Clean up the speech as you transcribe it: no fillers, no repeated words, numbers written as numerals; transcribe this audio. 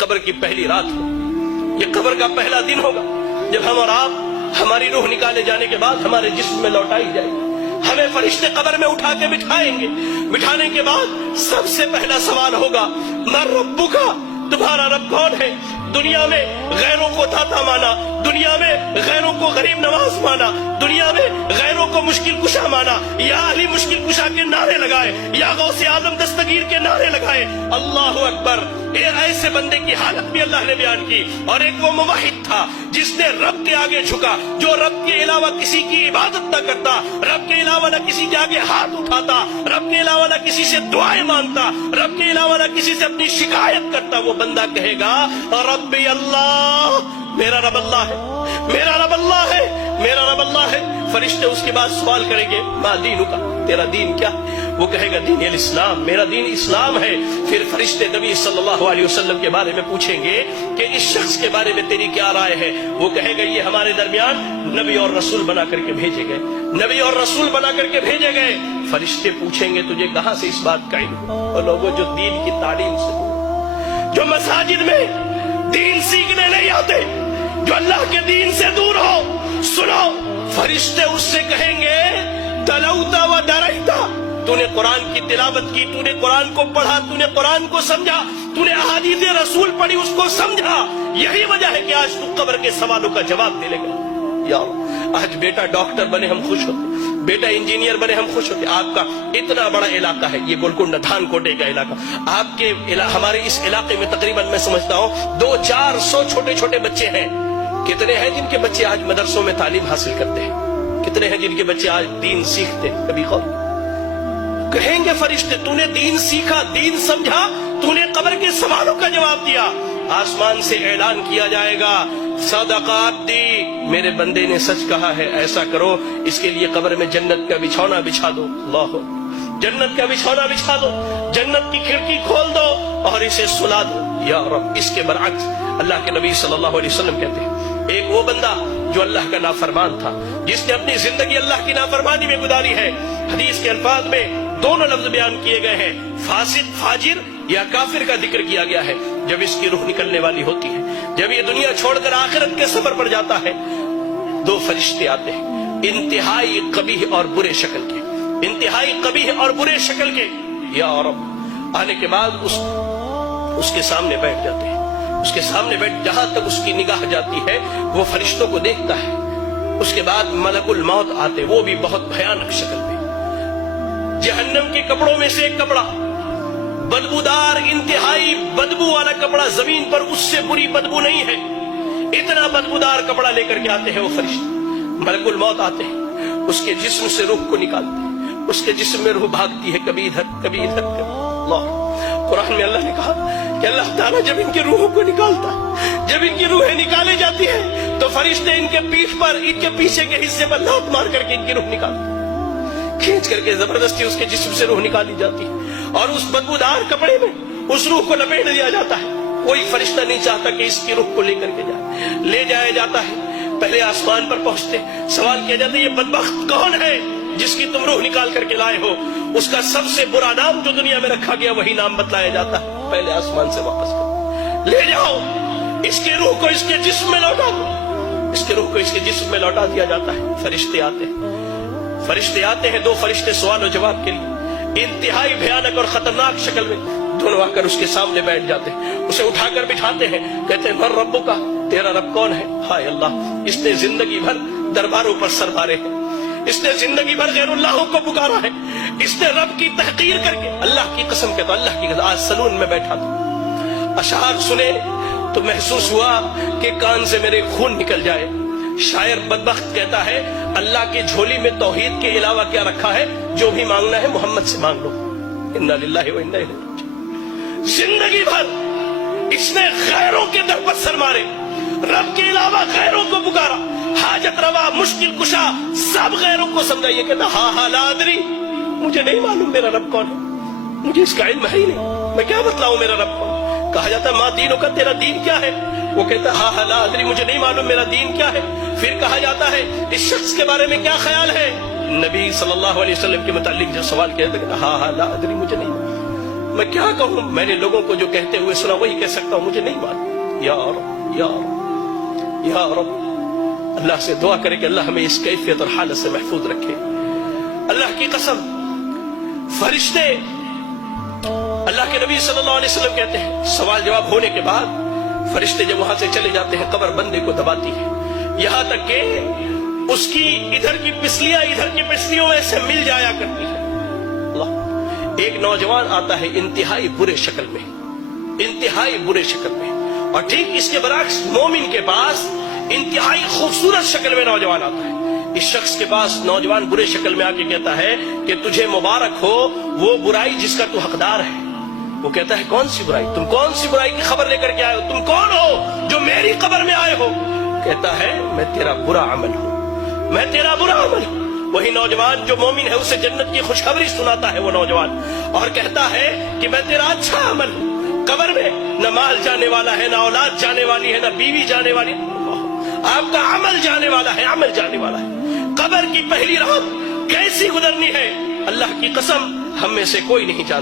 قبر کی پہلی رات ہو، یہ قبر کا پہلا دن ہوگا جب ہم اور آپ ہماری روح نکالے جانے کے بعد ہمارے جسم میں لوٹائی جائے گی۔ ہمیں فرشتے قبر میں اٹھا کے بٹھائیں گے، بٹھانے کے بعد سب سے پہلا سوال ہوگا من ربک، تمہارا رب کون ہے؟ دنیا میں غیروں کو داتا مانا، دنیا میں غیروں کو غریب نواز مانا، دنیا میں غیروں کو مشکل کشا مانا، یا علی مشکل کشا کے نعرے لگائے، یا غوث اعظم دستگیر کے نعرے لگائے۔ اللہ اکبر! ایسے بندے کی حالت بھی اللہ نے بیان کی۔ اور ایک وہ موحد تھا جس نے رب کے آگے جھکا، جو رب کے علاوہ کسی کی عبادت نہ کرتا، رب کے علاوہ نہ کسی کے آگے ہاتھ اٹھاتا، رب کے علاوہ نہ کسی سے دعائیں مانگتا، رب کے علاوہ نہ کسی سے اپنی شکایت کرتا۔ وہ بندہ کہے گا ربی اللہ، میرا رب اللہ ہے، میرا رب اللہ ہے، میرا رب اللہ ہے۔ فرشتے اس کے بعد سوال کریں گے ما دینک، تیرا دین کیا؟ وہ کہے گا دین الاسلام، میرا دین اسلام ہے۔ پھر فرشتے نبی صلی اللہ علیہ وسلم کے بارے میں پوچھیں گے کہ اس شخص کے بارے میں تیری کیا رائے ہے؟ وہ کہے گا یہ ہمارے درمیان نبی اور رسول بنا کر کے بھیجے گئے، نبی اور رسول بنا کر کے بھیجے گئے۔ فرشتے پوچھیں گے تجھے کہاں سے اس بات کا علم؟ اور لوگوں جو دین کی تعلیم سے دور، جو مساجد میں دین سیکھنے نہیں آتے، جو اللہ کے دین سے دور ہو، سنو، فرشتے اس سے کہیں گے تلوتا و درائتا، تو نے قرآن کی تلاوت کی، تو نے قرآن کو پڑھا، تو نے قرآن کو سمجھا، تو نے احادیث رسول پڑھی، اس کو سمجھا۔ یہی وجہ ہے کہ آج تو قبر کے سوالوں کا جواب دینے گا۔ یا اللہ، آج بیٹا ڈاکٹر بنے ہم خوش ہوتے، بیٹا انجینئر بنے ہم خوش ہوتے۔ آپ کا اتنا بڑا علاقہ ہے یہ گولکنڈہ دھان کوٹے کا علاقہ، آپ کے ہمارے اس علاقے میں تقریباً میں سمجھتا ہوں 200-400 چھوٹے چھوٹے بچے ہیں۔ کتنے ہیں جن کے بچے آج مدرسوں میں تعلیم حاصل کرتے ہیں؟ کتنے ہیں جن کے بچے آج دین سیکھتے ہیں؟ کبھی غور کہیں گے فرشتے تو نے دین سیکھا، دین سمجھا، تو نے قبر کے سوالوں کا جواب دیا۔ آسمان سے اعلان کیا جائے گا صدقات دی، میرے بندے نے سچ کہا ہے، ایسا کرو اس کے لیے قبر میں جنت کا بچھونا بچھا دو۔ اللہ، جنت کا بچھونا بچھا دو، جنت کی کھڑکی کھول دو اور اسے سلا دو۔ یا رب! اس کے برعکس اللہ کے نبی صلی اللہ علیہ وسلم کہتے ہیں ایک وہ بندہ جو اللہ کا نافرمان تھا، جس نے اپنی زندگی اللہ کی نافرمانی میں گزاری ہے۔ حدیث کے الفاظ میں دونوں لفظ بیان کیے گئے ہیں، فاسق، فاجر یا کافر کا ذکر کیا گیا ہے۔ جب اس کی روح نکلنے والی ہوتی ہے، جب یہ دنیا چھوڑ کر آخرت کے سفر پر جاتا ہے، دو فرشتے آتے ہیں انتہائی قبیح اور برے شکل کے، انتہائی قبیح اور برے شکل کے۔ یا رب! آنے کے بعد اس کے سامنے بیٹھ جاتے ہیں، اس کے سامنے بیٹھ، جہاں تک اس کی نگاہ جاتی ہے وہ فرشتوں کو دیکھتا ہے۔ اس کے بعد ملک الموت آتے، وہ بھی بہت بھیانک شکل میں، جہنم کے کپڑوں میں سے ایک کپڑا، بدبودار، انتہائی بدبو والا کپڑا، زمین پر اس سے بری بدبو نہیں ہے، اتنا بدبودار کپڑا لے کر کے آتے ہیں وہ فرشتے۔ ملک الموت آتے ہیں، اس کے جسم سے روح کو نکالتے ہیں، اس کے جسم میں روح بھاگتی ہے، کبھی ادھر کبھی ادھر کبھی۔ اللہ، قرآن میں اللہ نے کہا کہ اللہ تعالیٰ جب ان کی روحوں کو نکالتا ہے، جب ان کی روحیں نکالی جاتی ہے تو فرشتے ان کے پیٹھ پر، ان کے پیچھے کے حصے پر لات مار کر کے ان کی روح نکالتے ہیں، کھینچ کر کے زبردستی اس کے جسم سے روح نکالی جاتی ہے اور اس بدبودار کپڑے میں اس روح کو لپیٹ دیا جاتا ہے۔ کوئی فرشتہ نہیں چاہتا کہ اس کی روح کو لے کر کے جائے، لے جایا جاتا ہے۔ پہلے آسمان پر پہنچتے سوال کیا جاتا ہے یہ بدبخت کون ہے جس کی تم روح نکال کر کے لائے ہو؟ اس کا سب سے برا نام جو دنیا میں رکھا گیا وہی نام بتلایا جاتا ہے۔ پہلے آسمان سے واپس کرو، لے جاؤ اس کے روح کو، اس کے جسم میں لوٹا دو۔ اس کے روح کو اس کے جسم میں لوٹا دیا جاتا ہے۔ فرشتے آتے ہیں، فرشتے آتے ہیں، دو فرشتے سوال و جواب کے لیے انتہائی بھیانک اور خطرناک شکل میں دونوں آ کر اس کے سامنے بیٹھ جاتے ہیں، اسے اٹھا کر بٹھاتے ہیں، کہتے ہیں من ربک کا، تیرا رب کون ہے؟ ہائے اللہ! اس نے زندگی بھر درباروں پر سر مارے ہیں، اس نے زندگی بھر غیر اللہوں کو پکارا ہے، اس نے رب کی تحقیر کر کے، اللہ کی قسم کہتا ہوں، اللہ کی قسم، آج سلون میں بیٹھا تھا، اشعار سنے تو محسوس ہوا کہ کان سے میرے خون نکل جائے۔ شاعر بدبخت کہتا ہے اللہ کی جھولی میں توحید کے علاوہ کیا رکھا ہے؟ جو بھی مانگنا ہے محمد سے مانگ لو۔ انا للہ و انا الیہ راجعون۔ زندگی بھر اس نے غیروں کے در پر سر مارے، رب کے علاوہ غیروں کو پکارا، حاجت روا، مشکل کشا، سب غیروں کو سمجھا۔ یہ کہتا ہاں لا ادری، مجھے نہیں معلوم میرا رب کون ہے، مجھے اس کا علم ہے ہی نہیں، میں کیا بتلاؤں میرا رب کون۔ کہا جاتا ہے ما دینوں کا، تیرا دین کیا ہے؟ وہ کہتا ہاں لا ادری، مجھے نہیں معلوم میرا دین کیا ہے۔ پھر کہا جاتا ہے اس شخص کے بارے میں کیا خیال ہے؟ نبی صلی اللہ علیہ وسلم کے متعلق جو سوال کیا جاتا ہے ہاں لا ادری، مجھے نہیں معلوم، میں کیا کہوں؟ میں نے لوگوں کو جو کہتے ہوئے سنا وہی کہہ سکتا ہوں، مجھے نہیں معلوم۔ یا رب یا رب یا رب، اللہ سے دعا کرے کہ اللہ ہمیں اس کیفیت اور حالت سے محفوظ رکھے۔ اللہ کی قسم، فرشتے، اللہ کے نبی صلی اللہ علیہ وسلم کہتے ہیں سوال جواب ہونے کے بعد فرشتے جب وہاں سے چلے جاتے ہیں قبر بندے کو دباتی ہے، یہاں تک کہ اس کی ادھر کی پسلیاں ادھر کی پسلیوں میں سے مل جایا کرتی ہے۔ اللہ، ایک نوجوان آتا ہے انتہائی برے شکل میں، انتہائی برے شکل میں، اور ٹھیک اس کے برعکس مومن کے پاس انتہائی خوبصورت شکل میں نوجوان آتا ہے۔ اس شخص کے پاس نوجوان برے شکل میں آ کے کہتا ہے کہ تجھے مبارک ہو وہ برائی جس کا تو حقدار ہے۔ وہ کہتا ہے کون سی برائی؟ تم کون سی برائی کی خبر لے کر کے آئے ہو؟ تم کون ہو جو میری قبر میں آئے ہو؟ کہتا ہے میں تیرا برا عمل ہوں، میں تیرا برا عمل ہوں۔ وہی نوجوان جو مومن ہے اسے جنت کی خوشخبری سناتا ہے وہ نوجوان، اور کہتا ہے کہ میں تیرا اچھا عمل ہوں۔ قبر میں نہ مال جانے والا ہے، نہ اولاد جانے والی ہے، نہ بیوی جانے والی ہے، آپ کا عمل جانے والا ہے، عمل جانے والا ہے۔ قبر کی پہلی رات کیسی گزرنی ہے اللہ کی قسم ہم میں سے کوئی نہیں جانتا۔